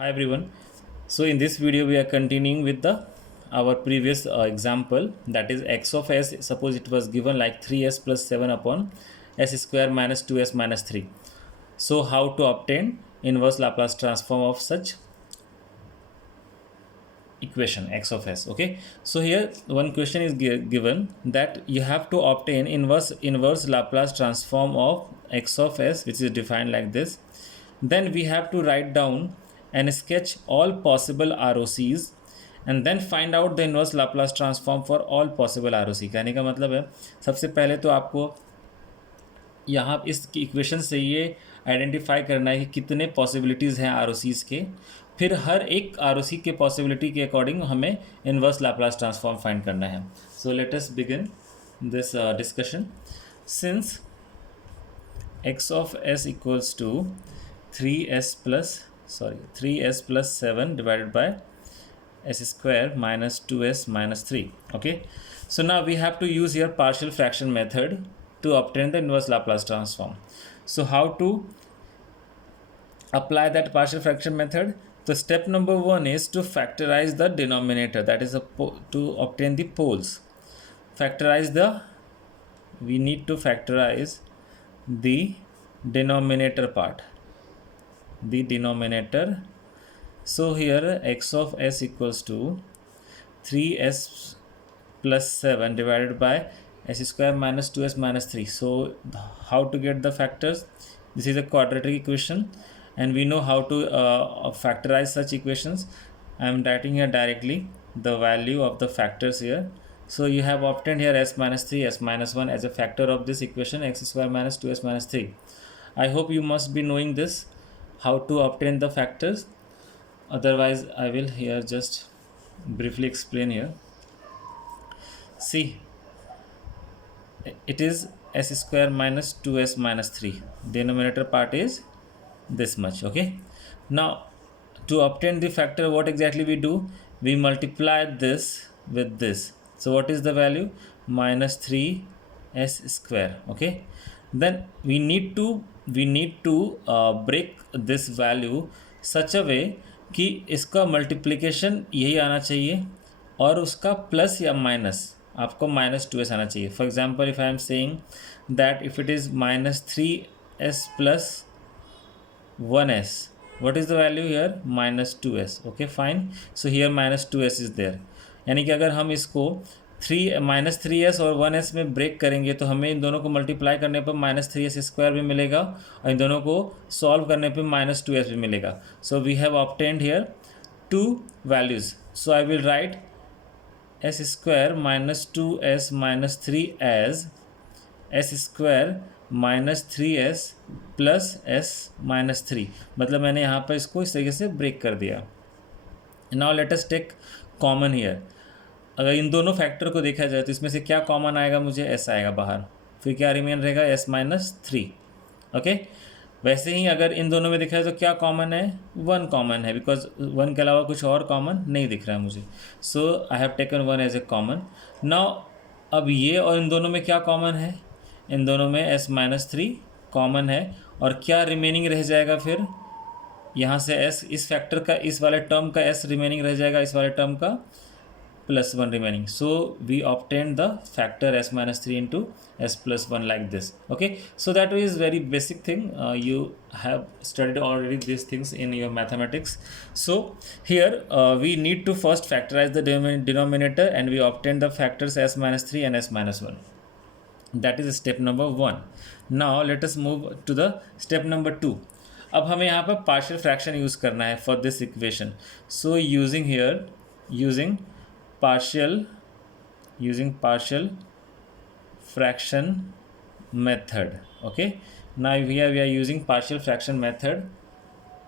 Hi everyone. So in this video we are continuing with the our previous example, that is x of s. Suppose it was given like 3s plus 7 upon s square minus 2s minus 3. So how to obtain inverse Laplace transform of such equation x of s? Okay, so here one question is given that you have to obtain inverse Laplace transform of x of s, which is defined like this. Then we have to write down and sketch all possible ROCs and then find out the inverse Laplace transform for all possible ROC. कहने का मतलब है सबसे पहले तो आपको यहाँ इस इक्वेशन से ये आइडेंटिफाई करना है कि कितने पॉसिबिलिटीज़ हैं आरओसीज़ के। फिर हर एक आरओसी के पॉसिबिलिटी के अकॉर्डिंग हमें इन्वर्स लाप्लास ट्रांसफॉर्म फाइंड करना है। सो let us begin this discussion. Since x of s equals to 3s plus 7 divided by s square minus 2s minus 3. Okay, so now we have to use here partial fraction method to obtain the inverse Laplace transform. So how to apply that partial fraction method? So step number 1 is to factorize the denominator, that is to obtain the poles. We need to factorize the denominator part, the denominator. So here x of s equals to 3s plus 7 divided by s square minus 2s minus 3. So how to get the factors? This is a quadratic equation and we know how to factorize such equations. I am writing here directly the value of the factors here. So you have obtained here s minus 3, s minus 1 as a factor of this equation, x square minus 2s minus 3. I hope you must be knowing this, how to obtain the factors. Otherwise I will here just briefly explain here. See, it is s square minus 2s minus 3. Denominator part is this much. Okay, now to obtain the factor, what exactly we do? We multiply this with this. So what is the value? Minus 3s square. Okay, then we need to break this value such a way कि इसका multiplication यही आना चाहिए और उसका plus या minus आपको minus 2s आना चाहिए. For example if I am saying that if it is minus 3s plus 1s, what is the value here? Minus 2s. Okay, fine. So here minus 2s is there. यानी कि अगर हम इसको minus 3s और 1s में break करेंगे तो हमें इन दोनों को मल्टीप्लाई करने पर माइनस 3s स्क्वायर भी मिलेगा और इन दोनों को सॉल्व करने पर माइनस 2s भी मिलेगा. So we have obtained here two values. So I will write s square minus 2s minus 3 as s square minus 3s plus s minus 3. मतलब मैंने यहाँ पर इसको इस तरीके से ब्रेक कर दिया. Now let us take common here. अगर इन दोनों फैक्टर को देखा जाए तो इसमें से क्या कॉमन आएगा? मुझे s आएगा बाहर, फिर क्या रिमेन रहेगा? s minus 3. ओके, वैसे ही अगर इन दोनों में देखा जाए तो क्या कॉमन है? 1 कॉमन है, बिकॉज 1 के अलावा कुछ और कॉमन नहीं दिख रहा है मुझे. So I have taken 1 as a common. Now अब ये और इन दोनों में क्या कॉमन है? इन दोनों में s माइनस 3 कॉमन है और क्या रिमेनिंग रह जाएगा? फिर यहाँ से s, इस फैक्टर का, इस वाले टर्म का s रिमेनिंग रह जाएगा, इस वाले टर्म का plus 1 remaining. So we obtained the factor s minus 3 into s plus 1 like this. Okay, so that is very basic thing. You have studied already these things in your mathematics. So here we need to first factorize the denominator and we obtain the factors s minus 3 and s minus 1. That is step number 1. Now let us move to the step number 2. अब हमें यहाँ पर partial fraction use करना है for this equation. So using partial fraction method. Okay, now we are using partial fraction method.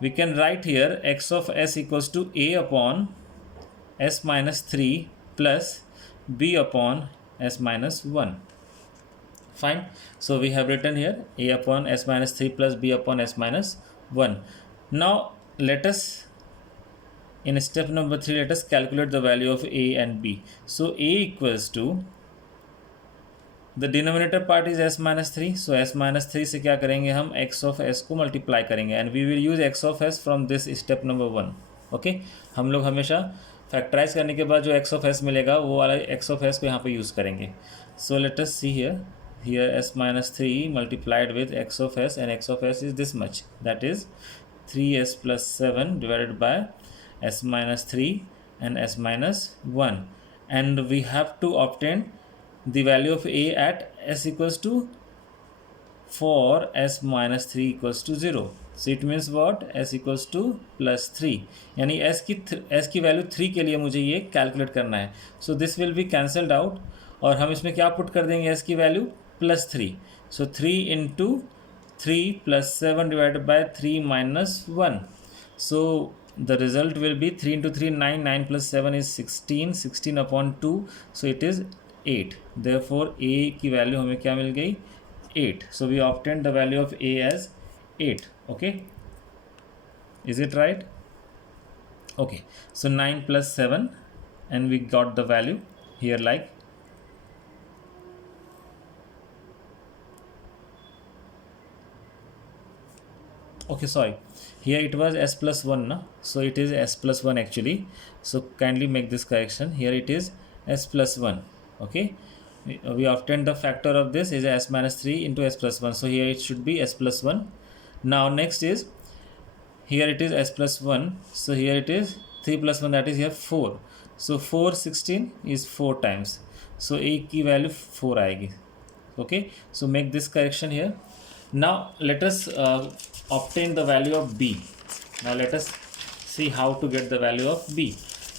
We can write here x of s equals to a upon s minus 3 plus b upon s minus 1. Fine. So we have written here a upon s minus 3 plus b upon s minus 1. Now let us, in step number 3, let us calculate the value of a and b. So a equals to the denominator part is s minus three, so s minus three से क्या करेंगे हम x of s को multiply करेंगे and we will use x of s from this step number 1. Okay, हम लोग हमेशा factorise करने के बाद जो x ऑफ s मिलेगा वो वाला x ऑफ s को यहाँ पे यूज़ करेंगे. So let us see here s minus 3 multiplied with x of s, and x of s is this much, that is 3s plus 7 divided by s minus 3 and s minus 1, and we have to obtain the value of a at s equals to 4 s minus 3 equals to 0. So it means what, s equals to plus 3, यानी s की value 3 के लिए मुझे ये calculate करना है. So this will be cancelled out और हम इसमें क्या पुट कर देंगे, s की value plus 3. So 3 into 3 plus 7 divided by 3 minus 1. So the result will be 3 into 3 9, 9 plus 7 is 16, 16 upon 2, so it is 8. Therefore a की वैल्यू हमें क्या मिल गई, 8. So we obtained the value of a as 8. Okay, is it right? Okay, so 9 plus 7 and we got the value here like okay, sorry, here it was s plus 1 na, so it is s plus 1 actually. So kindly make this correction, here it is s plus 1. Okay, we obtained the factor of this is s minus 3 into s plus 1, so here it should be s plus 1. Now next is here it is s plus 1, so here it is 3 plus 1, that is here 4. So 4 16 is 4 times, so a की value 4 आएगी. Okay, so make this correction here. Now let us obtain the value of b. Now let us see how to get the value of b.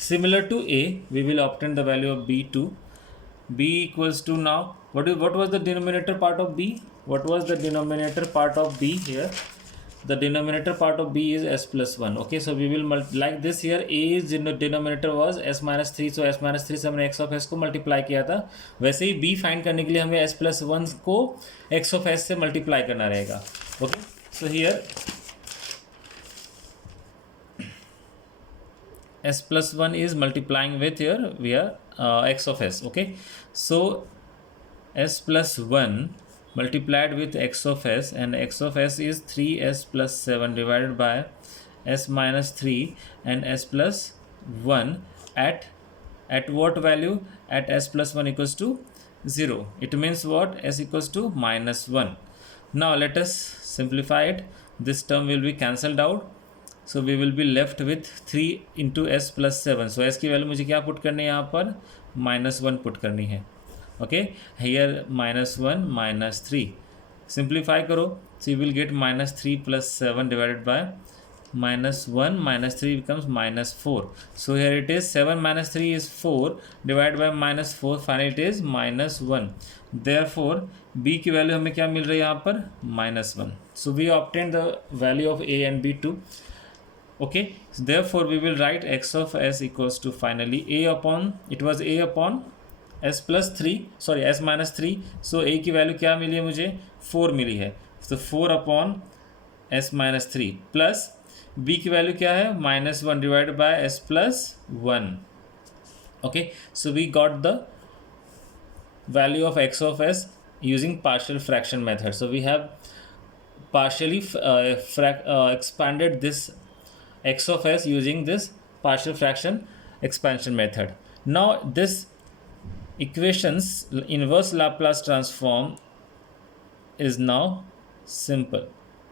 Similar to a, we will obtain the value of b too. B equals to, now what was the denominator part of b? What was the denominator part of b here? The denominator part of b is s plus 1. Okay, so we will like this here, a's denominator was s minus 3, so s minus 3 से हमने x of s को multiply किया था. वैसे ही b find करने के लिए हमें s plus 1 को x of s से मल्टीप्लाई करना रहेगा. Okay, so here s plus 1 is multiplying with here we are x of s. Okay, so s plus 1 multiplied with x of s, and x of s is 3s plus 7 divided by s minus 3 and s plus 1 at what value, at s plus 1 equals to 0. It means what, s equals to minus 1. Now let us simplify it. This term will be cancelled out, so we will be left with 3 into s plus 7. So s की value मुझे क्या put करनी है, यहाँ पर minus 1 put करनी है. Okay, here minus 1 minus 3, simplify करो, so you will get minus 3 plus 7 divided by minus 1 minus 3 becomes minus 4. So here it is 7 minus 3 is 4 divided by minus 4, finally it is minus 1. Therefore b की value हमें क्या मिल रही है यहाँ पर, minus 1. So we obtained the value of a and b too. Okay, so therefore we will write x of s equals to finally a upon, it was a upon s plus 3, sorry s minus 3. So a की value क्या मिली है मुझे, 4 मिली है. तो 4 upon s minus 3 plus b की value क्या है, minus 1 divided by s plus 1. Okay, so we got the value of x of s using partial fraction method. So we have partially expanded this x of s using this partial fraction expansion method. Now this equation's inverse Laplace transform is now simple.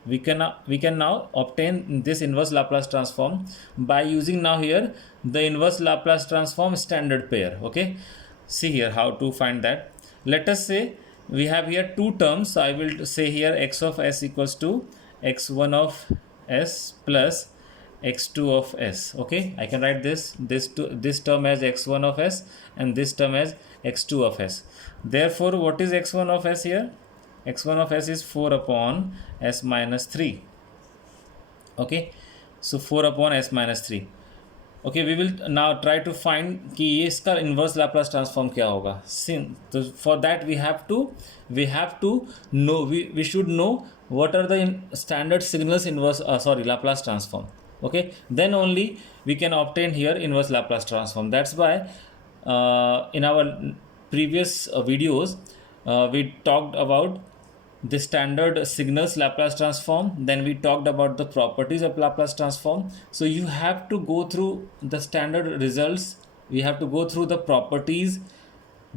We can now obtain this inverse Laplace transform by using now here the inverse Laplace transform standard pair. Okay, see here how to find that. Let us say we have here two terms, so I will say here x of s equals to x1 of s plus x2 of s. Okay, I can write this term as x1 of s and this term as x2 of s. Therefore what is x1 of s here, x1 of s is 4 upon s minus 3. Okay, so 4 upon s minus 3. Okay, we will now try to find कि ये इसका inverse Laplace transform क्या होगा. So for that we have to know, we should know what are the standard signals inverse Laplace transform. Okay, then only we can obtain here inverse Laplace transform. That's why in our previous videos we talked about the standard signals Laplace transform, then we talked about the properties of Laplace transform. So you have to go through the standard results, we have to go through the properties,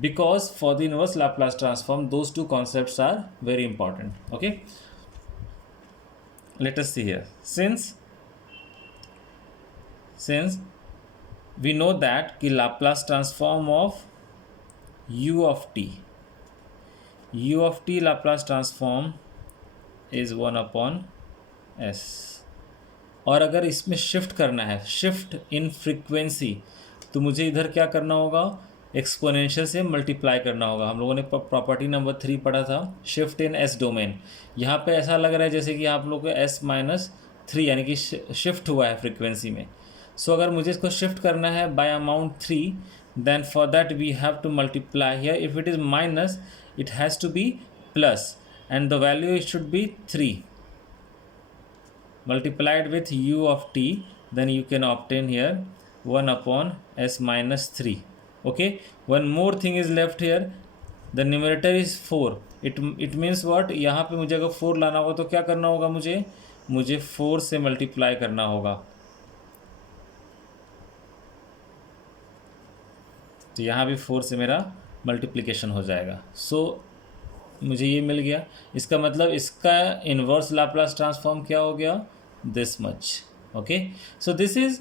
because for the inverse Laplace transform those two concepts are very important. Okay, let us see here. Since we know that कि Laplace transform of u of t Laplace transform is 1 upon s, और अगर इसमें shift करना है, shift in frequency, तो मुझे इधर क्या करना होगा, एक्सपोनेंशियल से मल्टीप्लाई करना होगा. हम लोगों ने प्रॉपर्टी नंबर 3 पढ़ा था, शिफ्ट इन एस डोमेन. यहाँ पे ऐसा लग रहा है जैसे कि आप लोग को s-3 यानी कि शिफ्ट हुआ है फ्रीक्वेंसी में. सो अगर मुझे इसको शिफ्ट करना है bye amount 3, then for that we have to multiply here. If it is minus, it has to be plus, and the value should be 3 multiplied with u of t, then you can obtain here 1 upon s minus 3. Okay, one more thing is left here, the numerator is 4. It means what, यहाँ पे मुझे अगर 4 लाना होगा तो क्या करना होगा, मुझे 4 से मल्टीप्लाई करना होगा. तो यहाँ भी 4 से मेरा मल्टीप्लिकेशन हो जाएगा. सो मुझे ये मिल गया. इसका मतलब इसका इन्वर्स लाप्लास ट्रांसफॉर्म क्या हो गया, this much. Okay, so this is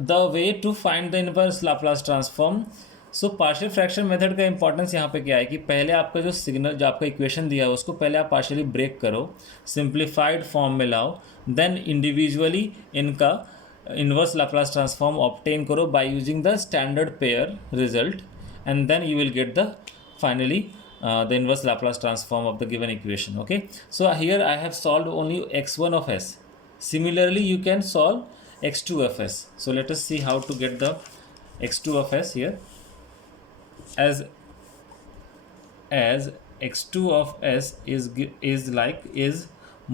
the way to find the inverse Laplace transform. So partial fraction method का इंपॉर्टेंस यहाँ पे क्या है कि पहले आपका जो सिग्नल, जो आपका इक्वेशन दिया है उसको पहले आप पार्शियली ब्रेक करो, सिंप्लीफाइड फॉर्म में लाओ, देन इंडिविजुअली इनका inverse Laplace transform obtain करो by using the standard pair result, and then you will get the finally the inverse Laplace transform of the given equation. Okay, so here I have solved only x1 of s. Similarly you can solve x2 of s. So let us see how to get the x2 of s here. As x2 of s is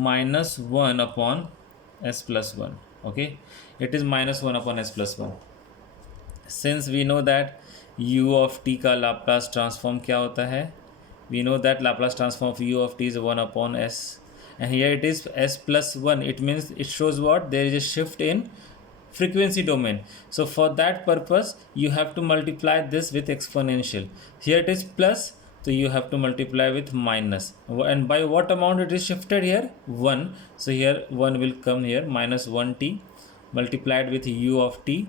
minus 1 upon s plus 1. Okay, it is minus 1 upon s plus 1. Since we know that u of t का Laplace transform क्या होता है, we know that Laplace transform of u of t is 1 upon s, and here it is s plus 1. It means it shows what, there is a shift in frequency domain. So for that purpose you have to multiply this with exponential. Here it is plus, so you have to multiply with minus, and by what amount it is shifted here, 1. So here 1 will come here, minus 1t multiplied with u of t.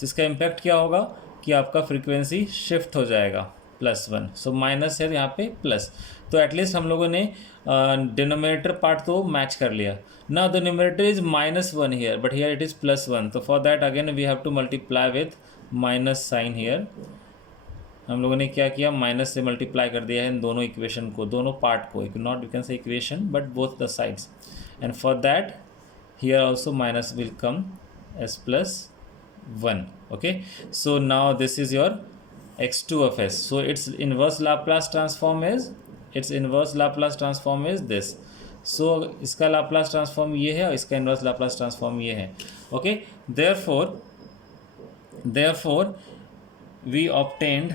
जिसका impact क्या होगा कि आपका frequency shift हो जाएगा +1. So minus है यहाँ पे प्लस. तो एटलीस्ट हम लोगों ने डिनोमिनेटर पार्ट तो मैच कर लिया. Now the numerator is -1 here, but here it is +1. तो for that again we have to multiply with minus sign here. हम लोगों ने क्या किया, माइनस से मल्टीप्लाई कर दिया है इन दोनों इक्वेशन को, दोनों पार्ट को, not you can say equation but both the sides. And for that here also minus will come s plus 1. Okay, so now this is your x2 of s. So its inverse Laplace transform is this. So इसका Laplace transform ये है और इसका inverse Laplace transform ये है. Okay, therefore we obtained